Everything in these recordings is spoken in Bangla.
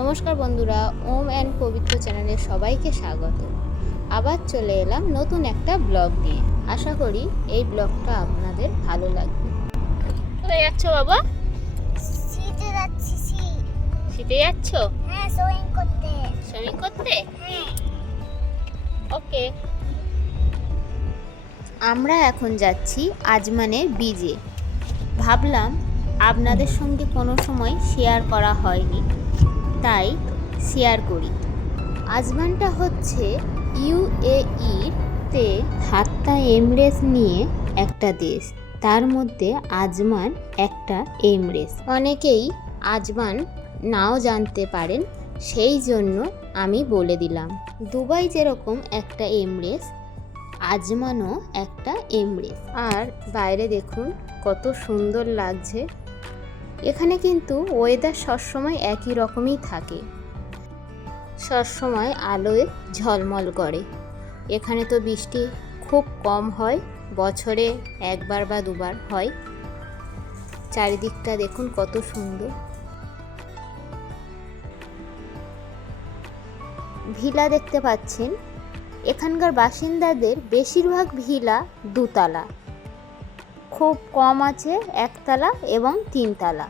নমস্কার বন্ধুরা ওম অ্যান্ড পবিত্র চ্যানেলে সবাইকে স্বাগত। আবার চলে এলাম নতুন একটা ব্লগ নিয়ে। আশা করি এই ব্লগটা আপনাদের ভালো লাগবে। কোথায় যাচ্ছ বাবা? শীতে যাচ্ছি শীত। যাচ্ছ? হ্যাঁ সোয়িং করতে। সুইমিং করতে? হ্যাঁ। ওকে আমরা এখন যাচ্ছি আজমানের বিজে ভাবলাম আপনাদের সঙ্গে কোনো সময় শেয়ার করা হয়নি। তাই শেয়ার করি। আজমানটা হচ্ছে ইউএইর তে সাতটা এমরেস নিয়ে একটা দেশ। তার মধ্যে আজমান একটা এমরেস অনেকেই আজমান নাও জানতে পারেন, সেই জন্য আমি বলে দিলাম। দুবাই যেরকম একটা এমরেস আজমানও একটা এমরেস আর বাইরে দেখুন, কত সুন্দর লাগছে। এখানে কিন্তু ওয়েদার সবসময় একই রকমই থাকে। সবসময় আলোয় ঝলমল করে। এখানে তো বৃষ্টি খুব কম হয়, বছরে একবার বা দুবার হয়। চারিদিকটা দেখুন কত সুন্দর। ভিলা দেখতে পাচ্ছেন। এখানকার বাসিন্দাদের বেশিরভাগ ভিলা দুতলা। খুব কম আছে, একতলা এবং তিনতলা।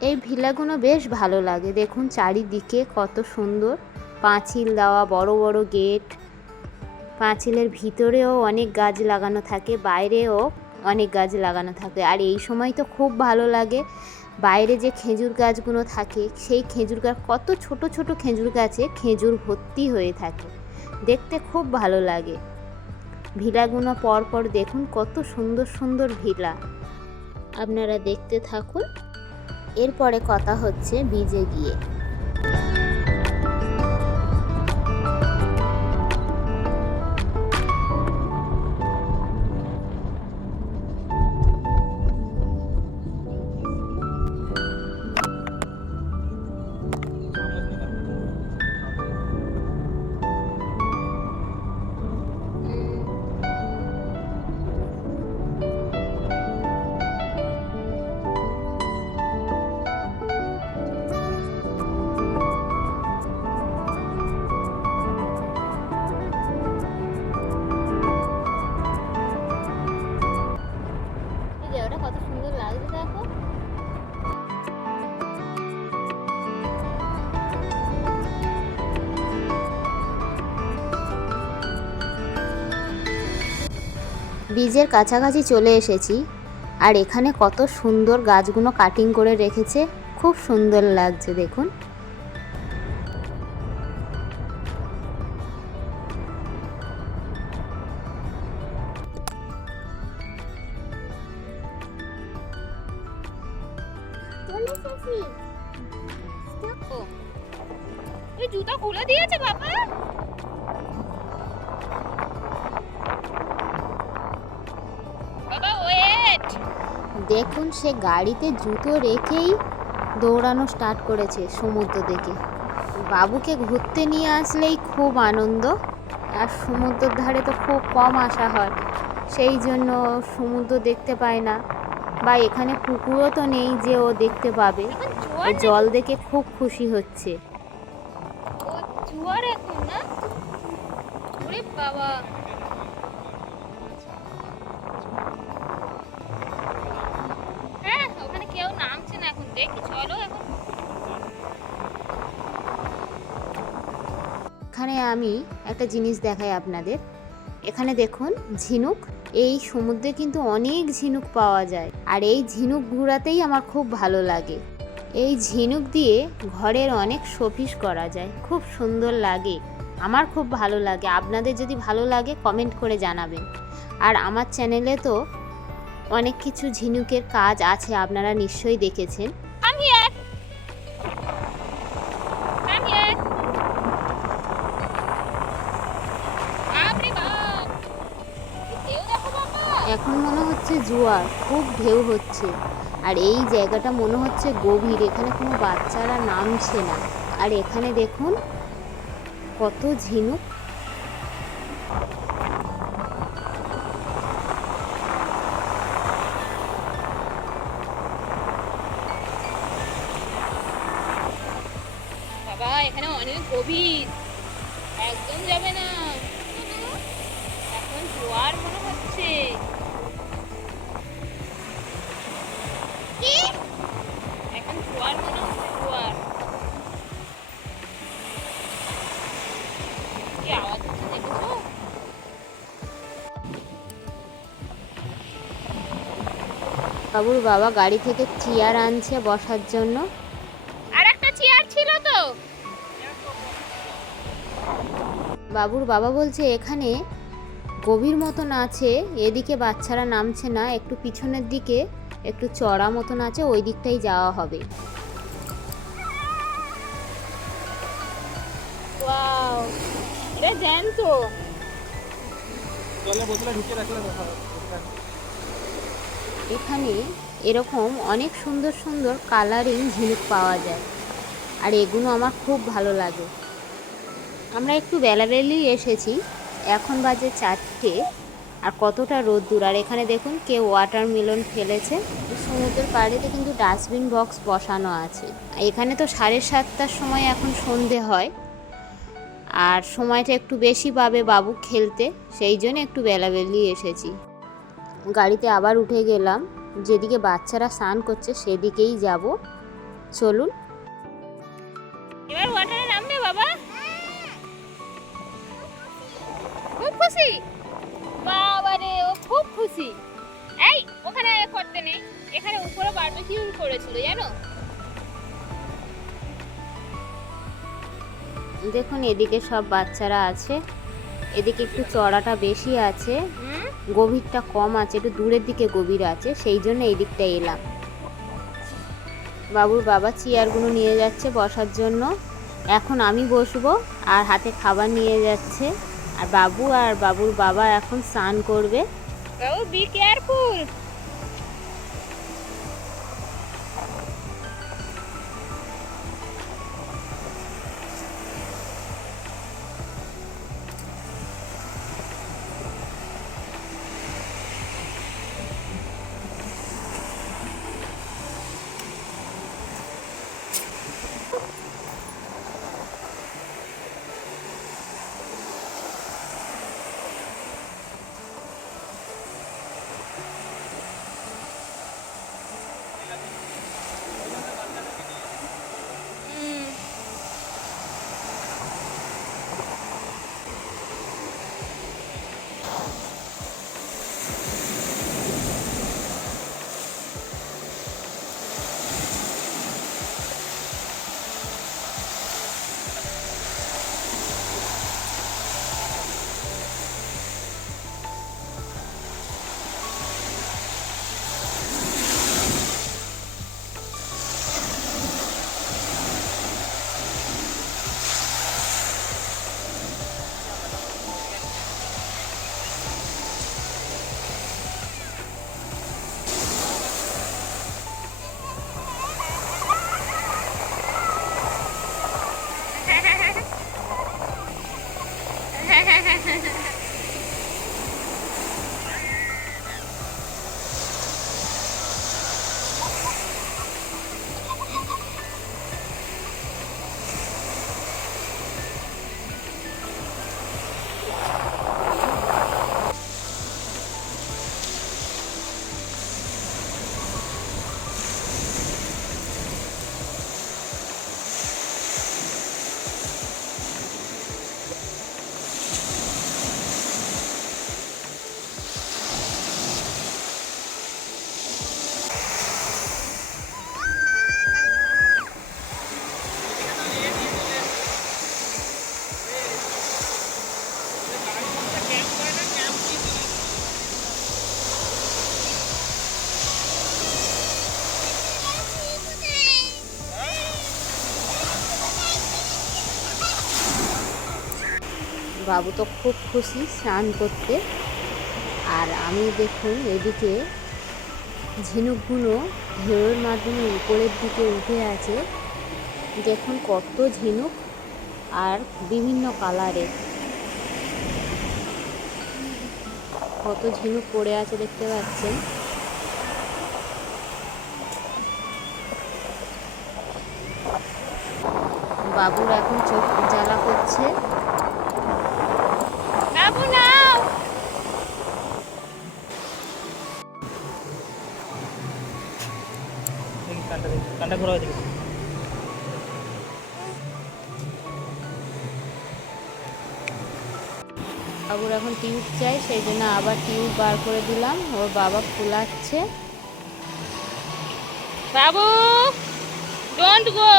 এই ভিলাগুলো বেশ ভালো লাগে। দেখুন চারিদিকে কত সুন্দর। পাঁচিল দেওয়া, বড় বড় গেট। পাঁচিলের ভিতরেও অনেক গাছ লাগানো থাকে, বাইরেও অনেক গাছ লাগানো থাকে। আর এই সময় তো খুব ভালো লাগে। বাইরে যে খেজুর গাছগুলো থাকে, সেই খেজুর গাছ, কত ছোট ছোট খেজুর গাছে খেজুর ভর্তি হয়ে থাকে। দেখতে খুব ভালো লাগে। ভিলাগুলো পরপর দেখুন, কত সুন্দর সুন্দর ভিলা। আপনারা দেখতে থাকুন। এরপরে কথা হচ্ছে বিজে গিয়ে। বীজের কাছাকাছি চলে এসেছি। আর এখানে কত সুন্দর গাছগুলো কাটিং করে রেখেছে। খুব সুন্দর লাগছে, দেখুন। দেখুন সে গাড়িতে জুতো রেখেই দৌড়ানো স্টার্ট করেছে সমুদ্র দেখে বাবুকে ঘুরতে নিয়ে আসলেই খুব আনন্দ। আর সমুদ্রের ধারে তো খুব কম আসা হয় সেই জন্য সমুদ্র দেখতে পায় না। বা এখানে পুকুরও তো নেই যে ও দেখতে পাবে। জল দেখে খুব খুশি হচ্ছে। জোয়ার এখন না? বাবা। কেউ নামছে না এখন, দেখি, চলো এখন। এখানে আমি একটা জিনিস দেখাই আপনাদের। এখানে দেখুন, ঝিনুক। এই সমুদ্রে কিন্তু অনেক ঝিনুক পাওয়া যায়। আর এই ঝিনুক ঘোরাতেই আমার খুব ভালো লাগে। এই ঝিনুক দিয়ে ঘরের অনেক শোপিস করা যায়। খুব সুন্দর লাগে। আমার খুব ভালো লাগে। আপনাদের যদি ভালো লাগে কমেন্ট করে জানাবেন। আর আমার চ্যানেলে তো অনেক কিছু ঝিনুকের কাজ আছে আপনারা নিশ্চয়ই দেখেছেন। এখন মনে হচ্ছে জোয়ার খুব ঢেউ হচ্ছে। আর এই জায়গাটা মনে হচ্ছে গভীর এখানে কোনো বাচ্চারা নামছে না। আর এখানে দেখুন কত ঝিনুক। এখানে অনেক গভীর। একদম যাবে না। এখন জোয়ার মনে হচ্ছে। এখন জোয়ার মনে হচ্ছে জোয়ার। কি আওয়াজ হচ্ছে দেখেছ? বাবুর বাবা গাড়ি থেকে চেয়ার আনছে বসার জন্য। বাবুর বাবা বলছে এখানে গভীর মতন আছে এদিকে বাচ্চারা নামছে না একটু পিছনের দিকে একটু চড়া মতন আছে ওই দিকটাই যাওয়া হবে। ওয়াও এটা জ্যান্ত। জলে বোতলে ঢুকে রাখলে এখানে এরকম অনেক সুন্দর সুন্দর কালারিং ঝিনুক পাওয়া যায় আর এগুলো আমার খুব ভালো লাগে। আমরা একটু বেলাবেলি এসেছি। এখন বাজে চারটে। আর কতটা রোদ্দুর। আর এখানে দেখুন কেউ ওয়াটারমেলন ফেলেছে। সমুদ্রের পাড়েতে কিন্তু ডাস্টবিন বক্স বসানো আছে। এখানে তো সাড়ে সাতটার সময় এখন সন্ধে হয়। আর সময়টা একটু বেশি পাবে বাবু খেলতে। সেই জন্য একটু বেলাবেলি এসেছি। গাড়িতে আবার উঠে গেলাম। যেদিকে বাচ্চারা স্নান করছে সেদিকেই যাব। চলুন। এবার ওয়াটারে নামবে বাবা? খুশি? বাবা রে ও খুব খুশি। এই ওখানে করতে নেই এখানে উপরে বারবিকিউ করেছিল জানো? দেখুন এদিকে সব বাচ্চারা আছে। এদিকে একটু চড়াটা বেশি আছে। গভীরটা কম আছে একটু দূরের দিকে গভীর আছে সেই জন্য এই দিকটা এলাম। বাবুর বাবা চেয়ারগুলো নিয়ে যাচ্ছে বসার জন্য। এখন আমি বসবো আর হাতে খাবার নিয়ে যাচ্ছে। আর বাবু আর বাবুর বাবা এখন স্নান করবে। বাবু বি কেয়ারফুল বাবু তো খুব খুশি স্নান করতে। আর আমি দেখুন এদিকে ঝিনুকগুলো ঢেউয়ের মাধ্যমে উপরের দিকে উঠে আছে। দেখুন কত ঝিনুক আর বিভিন্ন কালারের। কত ঝিনুক পড়ে আছে দেখতে পাচ্ছেন। বাবুর এখন চোখ জ্বালা করছে। কানটা করা হয়েছে বাবুর এখন টিউব চাই সেই জন্য আবার টিউব বার করে দিলাম। ওর বাবা ফুলাচ্ছে। বাবু ডোন্ট গো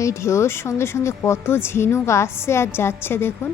এই ঢেউয়ের সঙ্গে সঙ্গে কত ঝিনুক আসছে আর যাচ্ছে দেখুন।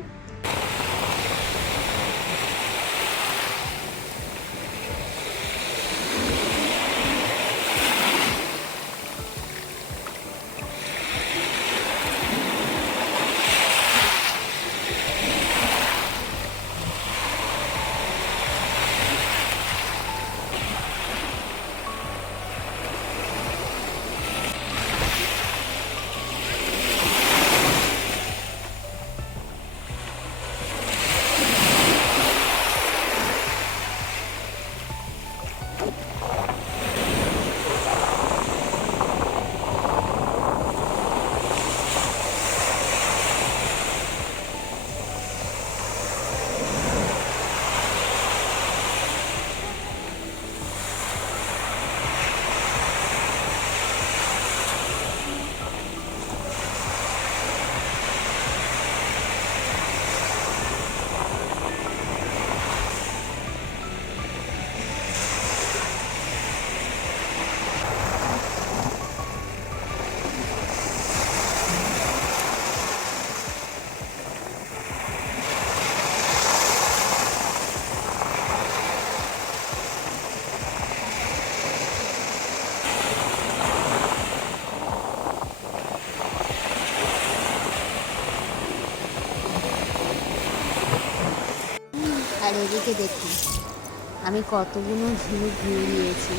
আমি কতগুলো ঝিনুক নিয়েছি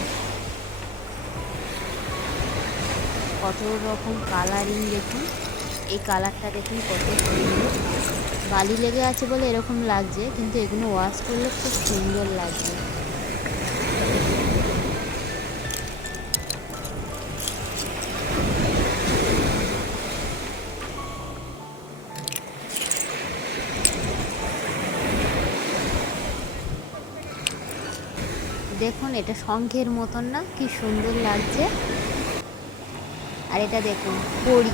কত রকম কালারিং দেখুন। এই কালারটা দেখুন কত সুন্দর। বালি লেগে আছে বলে এরকম লাগছে, কিন্তু এগুলো ওয়াশ করলে খুব সুন্দর লাগবে। এটা শঙ্খের মতন না কি সুন্দর লাগছে। আর এটা দেখুন কড়ি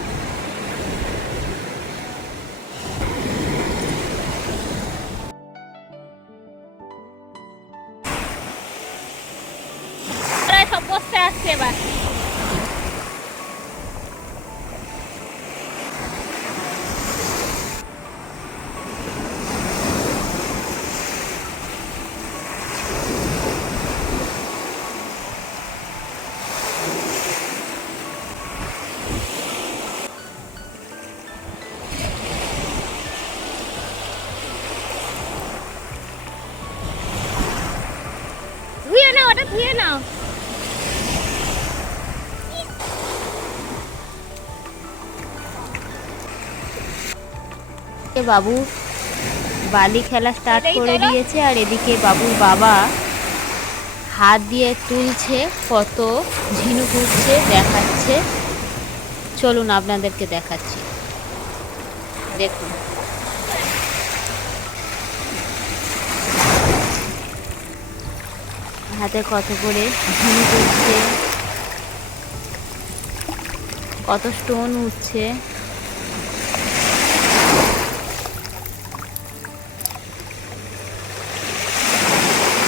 ধুয়ে নাও। বাবু বালি খেলা স্টার্ট করে? দিয়েছে আর এদিকে বাবুর বাবা হাত দিয়ে তুলছে কত ঝিনুক উঠছে দেখাচ্ছে। চলুন আপনাদেরকে দেখাচ্ছি। দেখুন। হাতে কত করে ঝিনুক করছে? কত স্টোন উঠছে?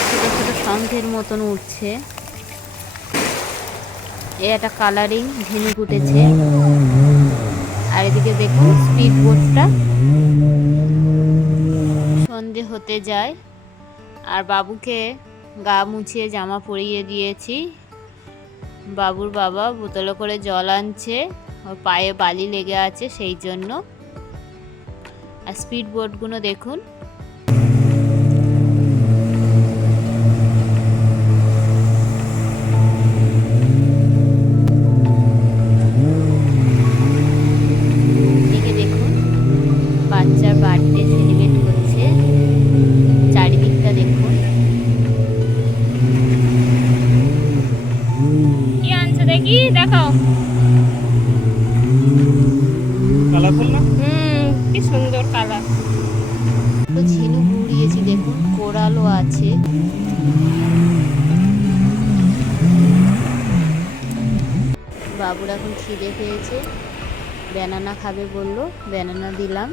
ছোট ছোট শঙ্খের মতন উঠছে। এ একটা কালারিং ঝিনুক উঠেছে আর এদিকে দেখুন স্পিড বোটটা সন্ধে হতে যায়। আর বাবুকে গা মুছিয়ে জামা পরিয়ে দিয়েছি। বাবুর বাবা বোতলে করে জল আনছে, ওর পায়ে বালি লেগে আছে সেই জন্য। আর স্পিড বোটগুলো দেখুন। কালারফুল না? হুম, কি সুন্দর কালার। তো ঝিনুক গুড়িয়েছি দেখুন, কোরালও আছে। বাবুর এখন খিদে পেয়েছে। ব্যানানা খাবে বলল, ব্যানানা দিলাম।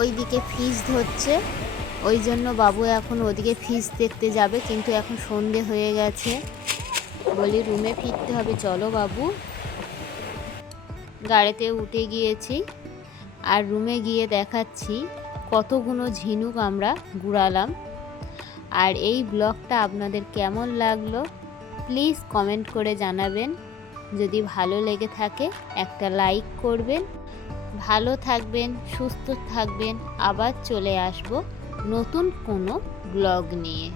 ওইদিকে ফিস ধরছে ওই জন্য বাবু এখন ওদিকে ফিস দেখতে যাবে, কিন্তু এখন সন্ধে হয়ে গেছে। বলি রুমে ফিরতে হবে, চলো বাবু। গাড়িতে উঠে গিয়েছি আর রুমে গিয়ে দেখাচ্ছি কতগুলো ঝিনুক আমরা গুড়ালাম আর এই ব্লগটা আপনাদের কেমন লাগল প্লিজ কমেন্ট করে জানাবেন। যদি ভালো লেগে থাকে, একটা লাইক করবেন। ভালো থাকবেন সুস্থ থাকবেন। আবার চলে আসব নতুন কোনো ব্লগ নিয়ে।